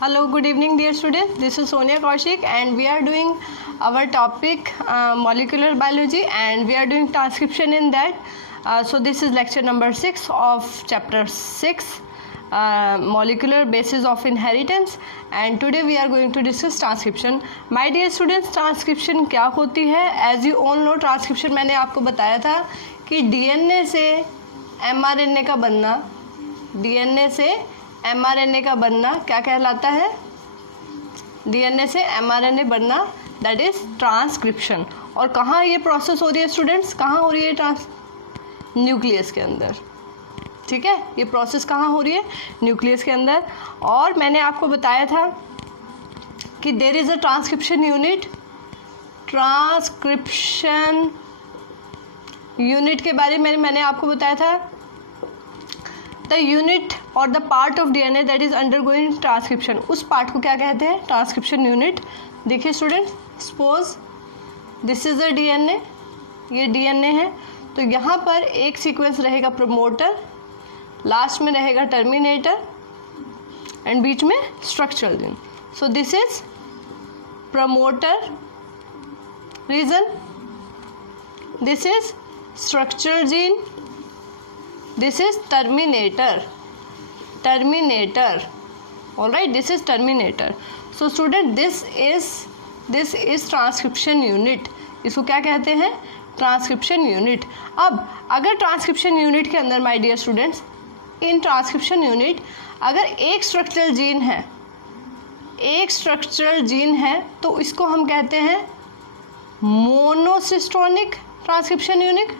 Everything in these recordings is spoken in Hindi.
Hello, good evening dear students. This is Sonia Kaushik and we are doing our topic molecular biology and we are doing transcription in that. So this is lecture number 6 of chapter 6 molecular basis of inheritance and today we are going to discuss transcription. My dear students, transcription क्या होती है? As you all know, transcription मैंने आपको बताया था कि DNA से mRNA का बनना, DNA से mRNA का बनना क्या कहलाता है? DNA से mRNA बनना, दैट इज ट्रांसक्रिप्शन. और कहाँ ये प्रोसेस हो रही है स्टूडेंट्स? कहाँ हो रही है? न्यूक्लियस के अंदर. ठीक है, ये प्रोसेस कहाँ हो रही है? न्यूक्लियस के अंदर. और मैंने आपको बताया था कि there is a transcription unit. Transcription unit के बारे में मैंने आपको बताया था. द यूनिट और the part of DNA that is undergoing transcription, उस पार्ट को क्या कहते हैं? Transcription unit. देखिए students, suppose this is the DNA, ये DNA है. तो यहाँ पर एक सीक्वेंस रहेगा प्रमोटर, लास्ट में रहेगा टर्मिनेटर एंड बीच में structural gene. So this is promoter region, this is structural gene, this is terminator. All right, this is terminator. So student, this is transcription unit. इसको क्या कहते हैं? Transcription unit. अब अगर ट्रांसक्रिप्शन यूनिट के अंदर my dear students, in transcription unit अगर एक स्ट्रक्चरल जीन है तो इसको हम कहते हैं मोनोसिस्टोनिक ट्रांसक्रिप्शन यूनिट.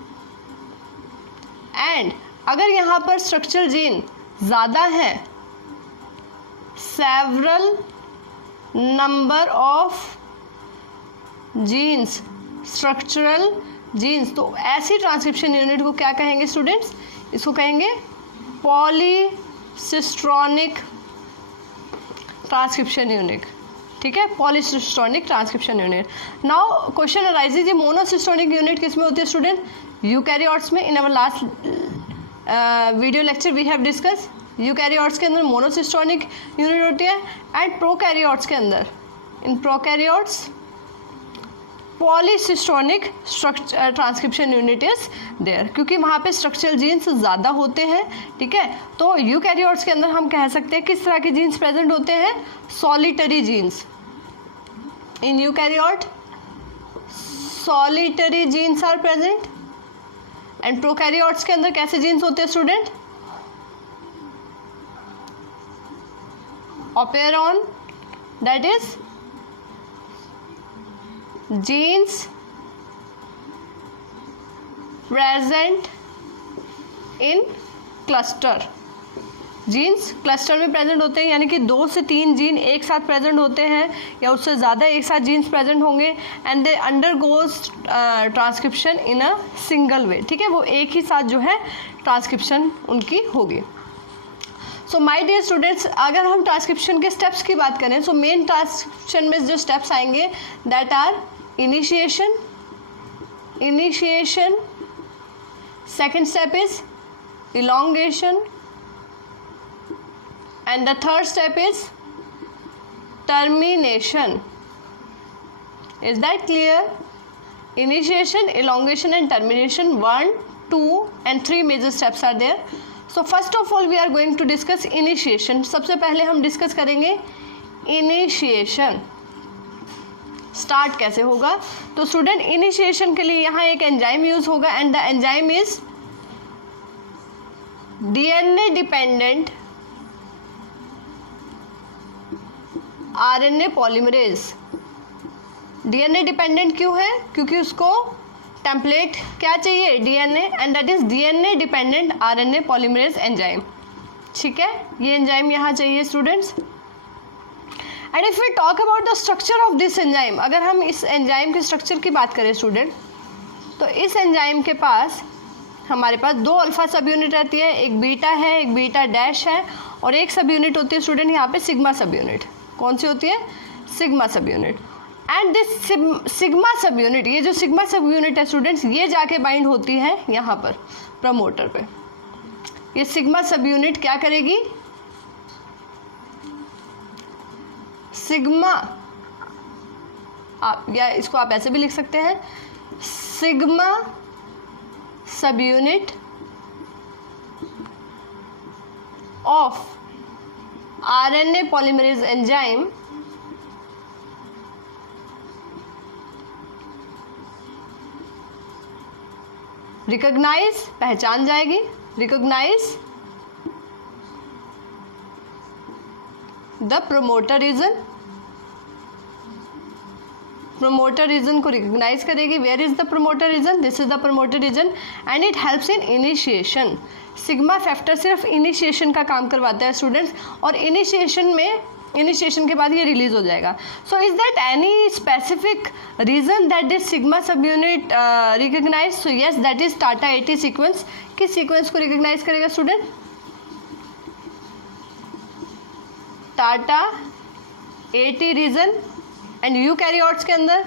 एंड अगर यहाँ पर स्ट्रक्चरल जीन ज़्यादा है, several number of genes, structural genes, तो ऐसी ट्रांसक्रिप्शन यूनिट को क्या कहेंगे स्टूडेंट्स? इसको कहेंगे पॉलीसिस्ट्रॉनिक ट्रांसक्रिप्शन यूनिट. ठीक है, polycistronic transcription unit. Now question arises, ये मोनोसिस्टोनिक यूनिट किसमें होती है स्टूडेंट? यूकैरियोट्स में. In our last video lecture we have discuss, eukaryotes के अंदर मोनोसिस्टोनिक यूनिट होती है एंड प्रोकैरियोट्स के अंदर, in prokaryotes polycistronic transcription unit is there, क्योंकि वहाँ पे स्ट्रक्चरल जीन्स ज़्यादा होते हैं. ठीक है, तो यूकैरियोट्स के अंदर हम कह सकते हैं किस तरह के जीन्स प्रेजेंट होते हैं? Solitary genes. In eukaryote solitary genes are present. And prokaryotes के अंदर कैसे जीन्स होते हैं student? Operon, that is genes present in cluster. Genes cluster में प्रेजेंट होते हैं, यानी कि 2 से 3 जीन एक साथ प्रेजेंट होते हैं या उससे ज़्यादा एक साथ जीन्स प्रेजेंट होंगे and they undergoes transcription in a single way. ठीक है, वो एक ही साथ जो है ट्रांसक्रिप्शन उनकी होगी. सो माय डियर स्टूडेंट्स, अगर हम ट्रांसक्रिप्शन के स्टेप्स की बात करें, सो मेन ट्रांसक्रिप्शन में जो स्टेप्स आएंगे that are initiation. Second step is elongation and the third step is termination. Is that clear? Initiation, elongation and termination, 1, 2 and 3 major steps are there. So first of all we are going to discuss initiation. सबसे पहले हम डिस्कस करेंगे initiation. स्टार्ट कैसे होगा? तो स्टूडेंट, इनिशिएशन के लिए यहाँ एक एंजाइम यूज होगा and the enzyme is DNA dependent RNA polymerase. DNA dependent क्यों है? क्योंकि उसको टेम्पलेट क्या चाहिए? DNA, and that is DNA dependent RNA polymerase enzyme. ठीक है, ये एंजाइम यहाँ चाहिए students. And if we talk about the structure of this enzyme, अगर हम इस एंजाइम के स्ट्रक्चर की बात करें स्टूडेंट, तो इस एंजाइम के पास हमारे पास 2 अल्फा सब यूनिट रहती है, एक बीटा है, एक बीटा डैश है, और एक सब यूनिट होती है स्टूडेंट यहाँ पे सिग्मा सब यूनिट. कौन सी होती है? सिग्मा सब यूनिट. एंड दिस सिग्मा सब यूनिट, ये जो सिग्मा सब यूनिट है स्टूडेंट्स, ये जाके बाइंड होती है यहाँ पर प्रमोटर पे. ये सिग्मा सब यूनिट क्या करेगी? सिग्मा, आप या इसको आप ऐसे भी लिख सकते हैं, sigma subunit of RNA polymerase enzyme recognise, पहचान जाएगी, recognise the promoter region, promoter region को रिकॉग्नाइज करेगी। Where is the promoter region? This is the promoter region and it helps in initiation. Sigma factor सिर्फ इनिशिएशन का काम करवाता है स्टूडेंट्स, और इनिशिएशन के बाद ये रिलीज हो जाएगा। So is that any specific region that this sigma subunit recognise? So yes, that is TATA 80 sequence. किस सीक्वेंस को रिकॉग्नाइज करेगा student? TATA 80 region. And eukaryotes के अंदर,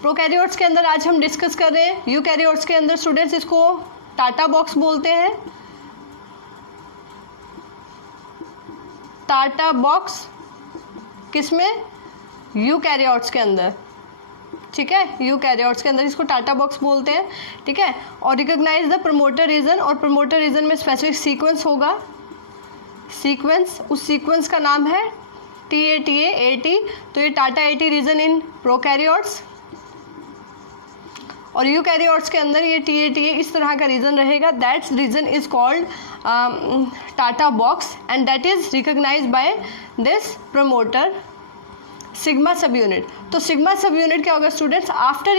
प्रोकैरियोट्स के अंदर आज हम डिस्कस कर रहे हैं। यूकैरियोट्स के अंदर स्टूडेंट्स इसको टाटा बॉक्स बोलते हैं, टाटा बॉक्स। किसमें? यूकैरियोट्स के अंदर, ठीक है, यूकैरियोट्स के अंदर इसको टाटा बॉक्स बोलते हैं, ठीक है। और रिकॉग्नाइज द प्रमोटर रीजन, और प्रमोटर रीजन में स्पेसिफिक सीक्वेंस होगा, सीक्वेंस, उस सीक्वेंस का नाम है TATA 80। तो ये टाटा 80 रीजन इन प्रोकैरियोट्स, और यूकैरियोट्स के अंदर ये TATA इस तरह का रीजन रहेगा। That's region is called TATA box and that is recognised by this promoter sigma subunit. तो सिग्मा सब यूनिट क्या होगा students? After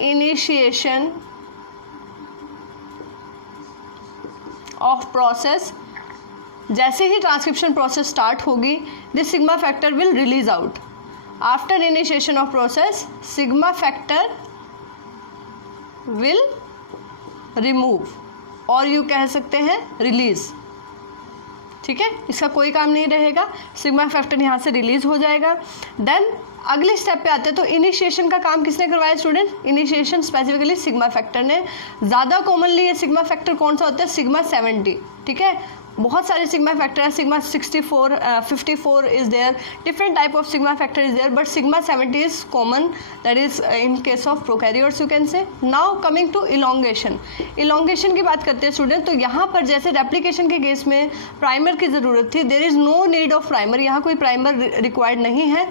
initiation of process, जैसे ही ट्रांसक्रिप्शन प्रोसेस स्टार्ट होगी, this sigma factor will release out. After initiation of process sigma factor will remove, और यू कह सकते हैं रिलीज, ठीक है। इसका कोई काम नहीं रहेगा, सिग्मा फैक्टर यहाँ से रिलीज हो जाएगा। देन अगले स्टेप पे आते हैं। तो इनिशिएशन का काम किसने करवाया student? Initiation specifically sigma factor ने। ज़्यादा कॉमनली ये सिग्मा फैक्टर कौन सा होता है? सिग्मा 70, ठीक है। बहुत सारे सिग्मा फैक्टर है, sigma 64, 54 is there, different type of sigma factor is there, but sigma 70 is common, that is in case of prokaryotes you can say. Now coming to elongation, elongation की बात करते हैं स्टूडेंट। तो यहाँ पर जैसे रेप्लिकेशन के केस में प्राइमर की ज़रूरत थी, there is no need of primer, यहाँ कोई प्राइमर रिक्वायर्ड नहीं है।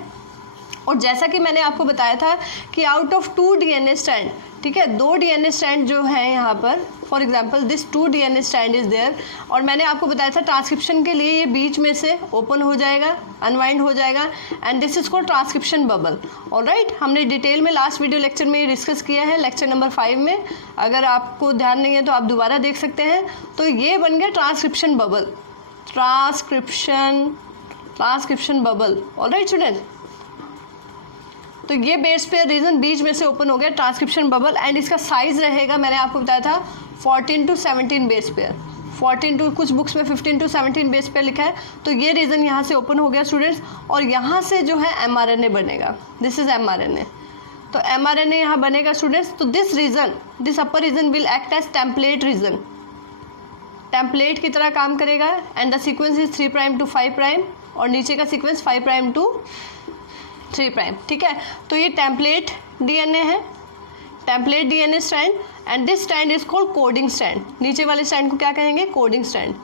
और जैसा कि मैंने आपको बताया था कि आउट ऑफ 2 DNA स्ट्रैंड, ठीक है, 2 DNA स्ट्रैंड जो है यहाँ पर, for example this 2 DNA strand is there, और मैंने आपको बताया था ट्रांसक्रिप्शन के लिए ये बीच में से ओपन हो जाएगा, अनवाइंड हो जाएगा, and this is called transcription bubble. Alright, हमने डिटेल में लास्ट वीडियो लेक्चर में डिस्कस किया है, लेक्चर नंबर 5 में। अगर आपको ध्यान नहीं है तो आप दोबारा देख सकते हैं। तो ये बन गया transcription bubble, transcription bubble. Alright student, तो ये बेस पेयर रीजन बीच में से ओपन हो गया, ट्रांसक्रिप्शन बबल, एंड इसका साइज रहेगा, मैंने आपको बताया था 14 to 17 बेस पेयर, 14 to, कुछ बुक्स में 15 to 17 बेस पेयर लिखा है। तो ये रीजन यहाँ से ओपन हो गया स्टूडेंट्स, और यहाँ से जो है mRNA बनेगा, दिस इज mRNA। तो mRNA यहाँ बनेगा स्टूडेंट्स। तो this upper region will act as template region, template की तरह काम करेगा, and the sequence is 3' to 5', और नीचे का सीक्वेंस 5' to 3', ठीक है। तो ये टेम्पलेट DNA है, template DNA strand, and this strand is called coding strand. नीचे वाले स्ट्रैंड को क्या कहेंगे? Coding strand.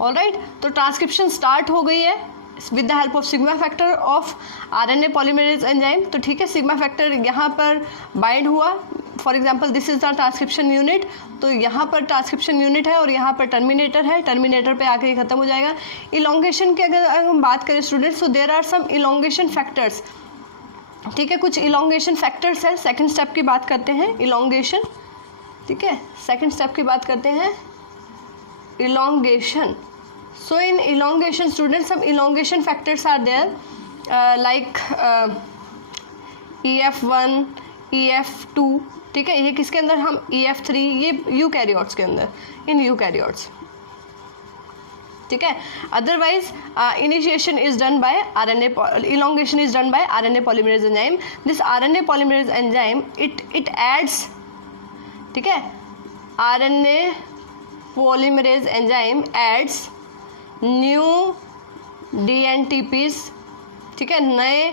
ऑलराइट, तो ट्रांसक्रिप्शन स्टार्ट हो गई है with the help of sigma factor of RNA polymerase enzyme. तो ठीक है, सिग्मा फैक्टर यहाँ पर बाइंड हुआ, for example this is the transcription unit. तो यहाँ पर ट्रांसक्रिप्शन यूनिट है और यहाँ पर टर्मिनेटर है, टर्मिनेटर पे आके खत्म हो जाएगा। इलोंगेशन की अगर हम बात करें स्टूडेंट्स, तो there are some elongation factors, ठीक है, कुछ इलोंगेशन फैक्टर्स है। सेकंड स्टेप की बात करते हैं, इलोंगेशन, ठीक है, सेकंड स्टेप की बात करते हैं, elongation. So in elongation students, some elongation factors are there like EF1, EF2, ठीक है, ये किसके अंदर? हम EF3, ये यूकैरियोट्स के अंदर, इन यूकैरियोट्स, ठीक है। Otherwise initiation is done by RNA, elongation is done by RNA polymerase enzyme. This RNA polymerase enzyme it adds, ठीक है, RNA polymerase enzyme adds new DNTPs, ठीक है, नए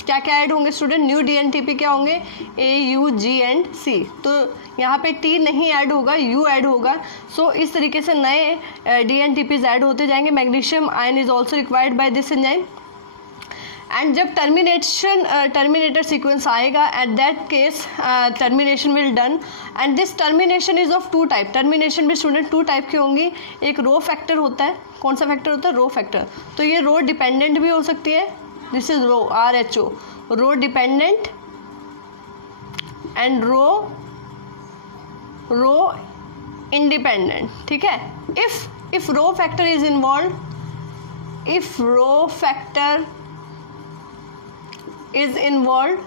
क्या क्या ऐड होंगे स्टूडेंट, न्यू DNTP क्या होंगे, A, U, G and C। तो यहाँ पे T नहीं ऐड होगा, U ऐड होगा। सो इस तरीके से नए DNTPs ऐड होते जाएंगे। Magnesium ion is also required by this enzyme. And जब टर्मिनेटर सीक्वेंस आएगा, at that case termination will done. And this termination is of two type. Termination भी स्टूडेंट टू टाइप की होंगी। एक रो फैक्टर होता है, कौन सा फैक्टर होता है, रो फैक्टर। तो ये रो डिपेंडेंट भी हो सकती है, this is rho, RHO, rho dependent and rho independent, ठीक है। If rho factor is involve, if rho factor is involve,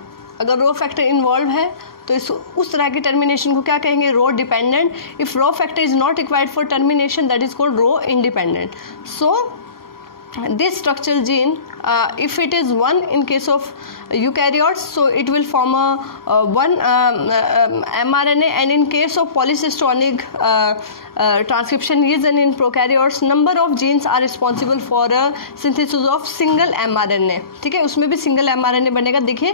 अगर रो फैक्टर इन्वॉल्व है तो उस तरह की टर्मिनेशन को क्या कहेंगे, rho dependent. If rho factor is not required for termination, that is called rho independent. So this structural gene, if it is one in case of eukaryotes, so it will form a one mRNA, and in case of polycystonic transcription region in prokaryotes, number of genes are responsible for a synthesis of single mRNA, ठीक है, उसमें भी single mRNA बनेगा। देखिए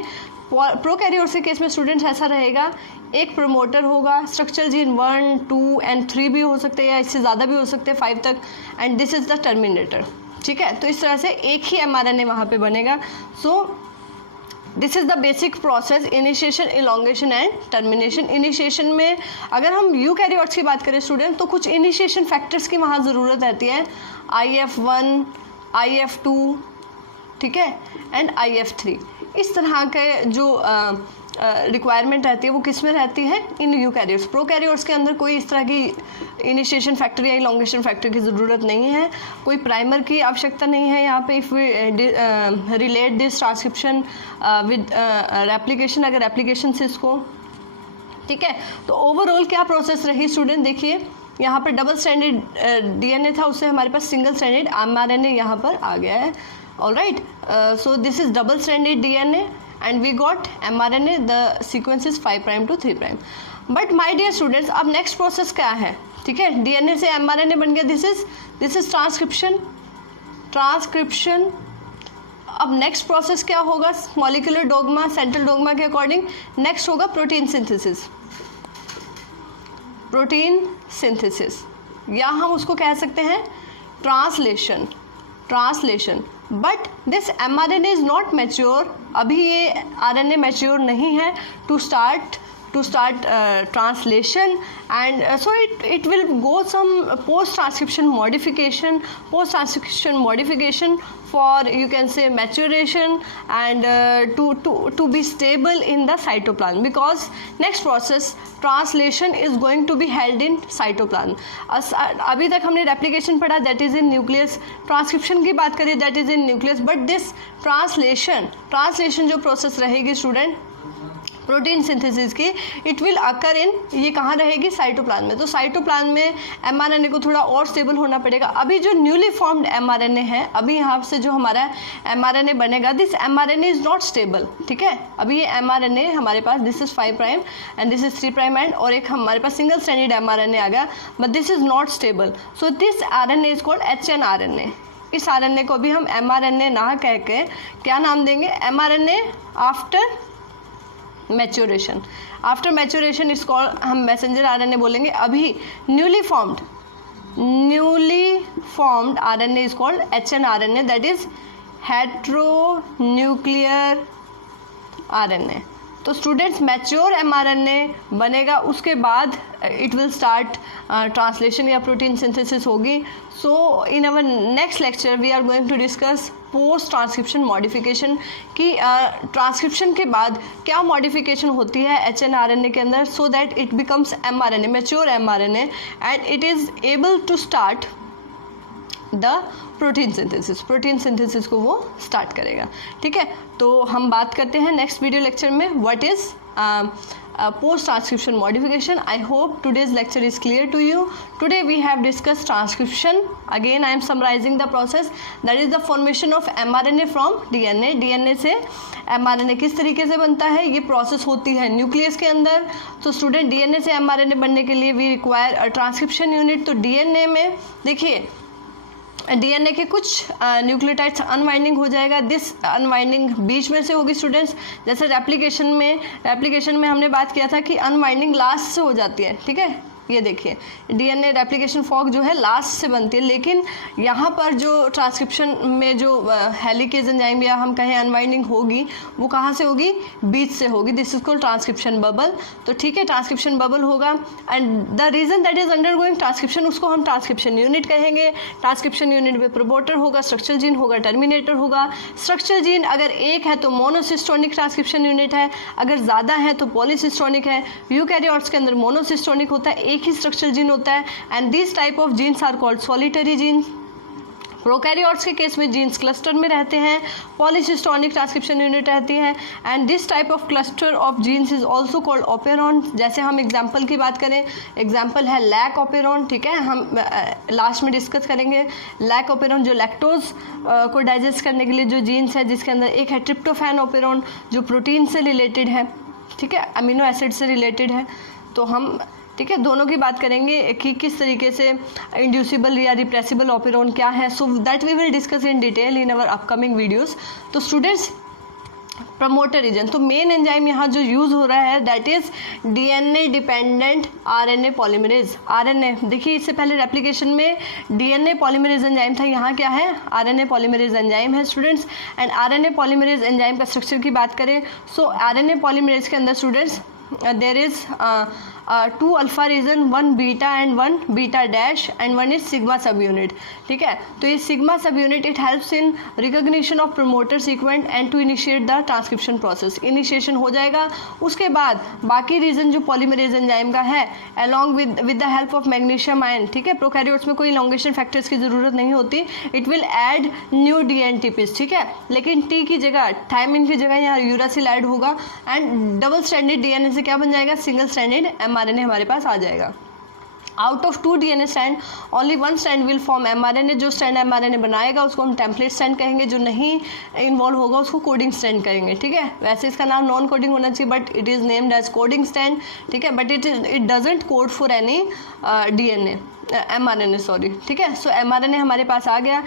प्रोकैरियोट्स के केस में स्टूडेंट्स ऐसा रहेगा, एक प्रमोटर होगा, स्ट्रक्चरल जीन 1, 2 एंड 3 भी हो सकते हैं, या इससे ज़्यादा भी हो सकते हैं, 5 तक, and this is the terminator, ठीक है। तो इस तरह से एक ही mRNA वहाँ पे बनेगा। So this is the basic process, initiation, elongation and termination. Initiation में अगर हम यूकैरियोट्स की बात करें स्टूडेंट, तो कुछ इनिशिएशन फैक्टर्स की वहाँ ज़रूरत रहती है, IF1, IF2, ठीक है, एंड IF3। इस तरह के जो रिक्वायरमेंट रहती है वो किस में रहती है, इन यूकैरियोट्स। प्रोकैरियोट्स के अंदर कोई इस तरह की इनिशिएशन फैक्टर या इलॉन्गेशन फैक्टर की ज़रूरत नहीं है, कोई प्राइमर की आवश्यकता नहीं है यहाँ पे। If we relate this transcription with replication, अगर रेप्लिकेशन से इसको, ठीक है। तो ओवरऑल क्या प्रोसेस रही स्टूडेंट, देखिए यहाँ पर डबल स्ट्रैंडेड DNA था, उससे हमारे पास सिंगल स्ट्रैंडेड mRNA यहाँ पर आ गया है। Alright, so this is double stranded DNA and we got mRNA, the sequence is 5' to 3'। but my dear students, अब next process क्या है, ठीक है, DNA से mRNA बन गया, this is ट्रांसक्रिप्शन। अब नेक्स्ट प्रोसेस क्या होगा, मॉलिक्यूलर डोग्मा, सेंट्रल डोग्मा के अकॉर्डिंग नेक्स्ट होगा प्रोटीन सिंथेसिस, या हम उसको कह सकते हैं translation. But this mRNA is not mature, अभी ये RNA मैच्योर नहीं है to start translation, and so it will go some post transcription modification for, you can say, maturation and to be stable in the cytoplasm, because next process translation is going to be held in cytoplasm। अभी तक हमने replication पढ़ा, that is in nucleus, transcription की बात करें that is in nucleus, but this translation जो process रहेगी स्टूडेंट प्रोटीन सिंथेसिस की, इट विल अकर इन, ये कहाँ रहेगी, साइटोप्लाज्म में। तो साइटोप्लाज्म में mRNA को थोड़ा और स्टेबल होना पड़ेगा। अभी जो न्यूली फॉर्म्ड mRNA है, अभी यहाँ से जो हमारा mRNA बनेगा, this mRNA is not stable, ठीक है। अभी ये mRNA हमारे पास, this is 5' end this is 3' end, और एक हमारे पास सिंगल स्ट्रैंडेड mRNA आ गया, but this is not stable. So this RNA is called HNRNA। इस RNA को भी हम mRNA ना कह के क्या नाम देंगे, mRNA after maturation. After maturation इसको हम मैसेंजर RNA बोलेंगे। अभी newly formed RNA is called HNRNA, that is heteronuclear RNA। तो स्टूडेंट्स मैच्योर mRNA बनेगा, उसके बाद इट विल स्टार्ट ट्रांसलेशन या प्रोटीन सिंथेसिस होगी। So in our next lecture we are going to discuss post transcription modification की ट्रांसक्रिप्शन के बाद क्या मॉडिफिकेशन होती है HNRNA के अंदर, so that it becomes mRNA, mature mRNA, and it is able to start the protein synthesis को वो स्टार्ट करेगा। ठीक है, तो हम बात करते हैं नेक्स्ट वीडियो लेक्चर में what is post transcription modification. I hope today's lecture is clear to you. Today we have discussed transcription. Again I am summarizing the process, that is the formation of mRNA from DNA. DNA से mRNA किस तरीके से बनता है, ये प्रोसेस होती है न्यूक्लियस के अंदर। तो स्टूडेंट DNA से mRNA बनने के लिए we require a transcription unit. तो DNA में देखिए DNA के कुछ न्यूक्लियोटाइड्स अनवाइंडिंग हो जाएगा। दिस अनवाइंडिंग बीच में से होगी स्टूडेंट्स। जैसे रेप्लिकेशन में हमने बात किया था कि अनवाइंडिंग लास्ट से हो जाती है। ठीक है, ये देखिए DNA रेप्लिकेशन फॉर्क जो है लास्ट से बनती है, लेकिन यहाँ पर जो ट्रांसक्रिप्शन में जो हेलिकेज एंजाइम या हम कहें अनवाइंडिंग होगी वो कहाँ से होगी, बीच से होगी। This is called transcription bubble. तो ठीक है, ट्रांसक्रिप्शन बबल होगा and the region that is undergoing transcription उसको हम ट्रांसक्रिप्शन यूनिट कहेंगे। ट्रांसक्रिप्शन यूनिट में प्रोमोटर होगा, स्ट्रक्चरल जीन होगा, टर्मिनेटर होगा। स्ट्रक्चरल जीन अगर एक है तो मोनोसिस्टोनिक ट्रांसक्रिप्शन यूनिट है, अगर ज़्यादा है तो पॉलीसिस्टोनिक है। यूकैरियोट्स के अंदर मोनोसिस्टोनिक होता है, ही स्ट्रक्चरल जीन होता है and this type of genes are called solitary gene. Prokaryotes के केस में जीन्स क्लस्टर में रहते हैं, पॉलीसिस्टोनिक ट्रांसक्रिप्शन यूनिट रहती है and this type of cluster of genes is also called operon. जैसे हम एग्जांपल की बात करें, एग्जांपल है लैक ओपेरॉन। ठीक है, हम लास्ट में डिस्कस करेंगे लैक ओपेरॉन जो लैक्टोज को डाइजेस्ट करने के लिए जो जीन्स है, जिसके अंदर एक है ट्रिप्टोफैन ओपेरॉन जो प्रोटीन से रिलेटेड है। ठीक है, अमीनो एसिड से रिलेटेड है। तो हम ठीक है दोनों की बात करेंगे कि किस तरीके से इंड्यूसिबल या रिप्रेसिबल ओपेरॉन क्या है। So that we will discuss in detail in our upcoming videos. तो स्टूडेंट्स प्रमोटर रीजन, तो मेन एंजाइम यहाँ जो यूज़ हो रहा है that is DNA dependent RNA polymerase. RNA देखिए, इससे पहले रेप्लिकेशन में DNA पॉलीमरेज एंजाइम था, यहाँ क्या है, RNA पॉलीमरेज एंजाइम है students. And RNA polymerase enzyme का स्ट्रक्चर की बात करें, सो RNA पॉलीमरेज के अंदर students there is 2 alpha region, 1 beta and 1 beta dash and 1 is sigma subunit। ठीक है, तो ये sigma subunit it helps in recognition of promoter sequence and to initiate the transcription process। Initiation हो जाएगा, उसके बाद बाकी रीजन जो पॉलीमरेज एंजाइम का है along with the help of magnesium ion। ठीक है, प्रोकैरियोट्स में कोई elongation फैक्टर्स की ज़रूरत नहीं होती, it will add new DNTPs। ठीक है, लेकिन T की जगह थायमिन की जगह यहाँ यूरासिल ऐड होगा एंड डबल स्ट्रैंडेड DNA से क्या बन जाएगा, सिंगल स्ट्रैंडेड mRNA हमारे पास आ जाएगा। Out of 2 DNA strand only 1 strand will form mRNA। जो स्ट्रैंड mRNA बनाएगा उसको हम टेम्पलेट स्ट्रैंड कहेंगे, जो नहीं इन्वॉल्व होगा उसको कोडिंग स्ट्रैंड कहेंगे। ठीक है, वैसे इसका नाम नॉन कोडिंग होना चाहिए but it is named as coding strand. ठीक है, but it doesn't code for any DNA mRNA sorry. ठीक है, सो mRNA हमारे पास आ गया।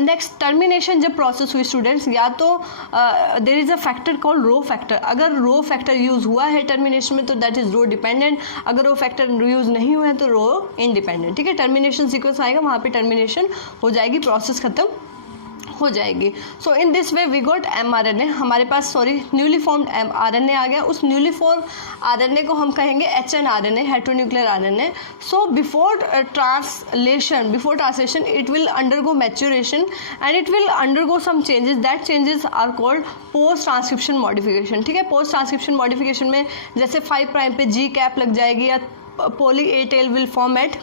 नेक्स्ट टर्मिनेशन जब प्रोसेस हुई स्टूडेंट्स, या तो there is a factor called rho factor. अगर रो फैक्टर यूज़ हुआ है टर्मिनेशन में तो दैट इज़ रो डिपेंडेंट, अगर रो फैक्टर यूज़ नहीं हुआ है तो रो इंडिपेंडेंट। ठीक है, टर्मिनेशन सीक्वेंस आएगा, वहाँ पे टर्मिनेशन हो जाएगी, प्रोसेस खत्म हो जाएगी। So in this way we got mRNA, हमारे पास सॉरी न्यूली फॉर्म्ड RNA आ गया। उस न्यूली फॉर्म RNA को हम कहेंगे HNRNA, heteronuclear RNA। So before translation it will undergo maturation and it will undergo some changes, that changes are called post transcription modification. ठीक है, पोस्ट ट्रांसक्रिप्शन मॉडिफिकेशन में जैसे 5 प्राइम पे G कैप लग जाएगी या poly A tail will form at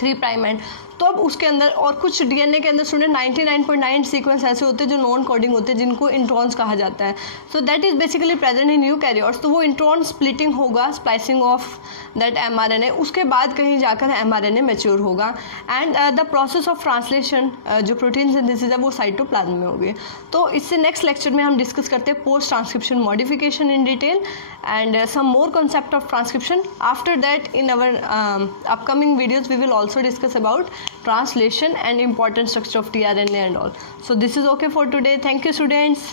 3 prime end, तो अब उसके अंदर और कुछ DNA के अंदर स्टूडेंट 99.9 सीक्वेंस ऐसे होते हैं जो नॉन कोडिंग होते हैं, जिनको इंट्रॉन्स कहा जाता है। So that is basically present in eukaryotes. तो वो इंट्रॉन स्प्लिटिंग होगा, स्प्लाइसिंग ऑफ दैट mRNA, उसके बाद कहीं जाकर mRNA मैच्योर होगा and the process of translation जो प्रोटीन सिंथेसिस है वो साइटोप्लाज्म में होगी। तो इससे नेक्स्ट लेक्चर में हम डिस्कस करते हैं post transcription modification in detail and some more concept of transcription. After that in our upcoming videos we will also discuss about translation and important structure of tRNA and all. So this is okay for today. Thank you students.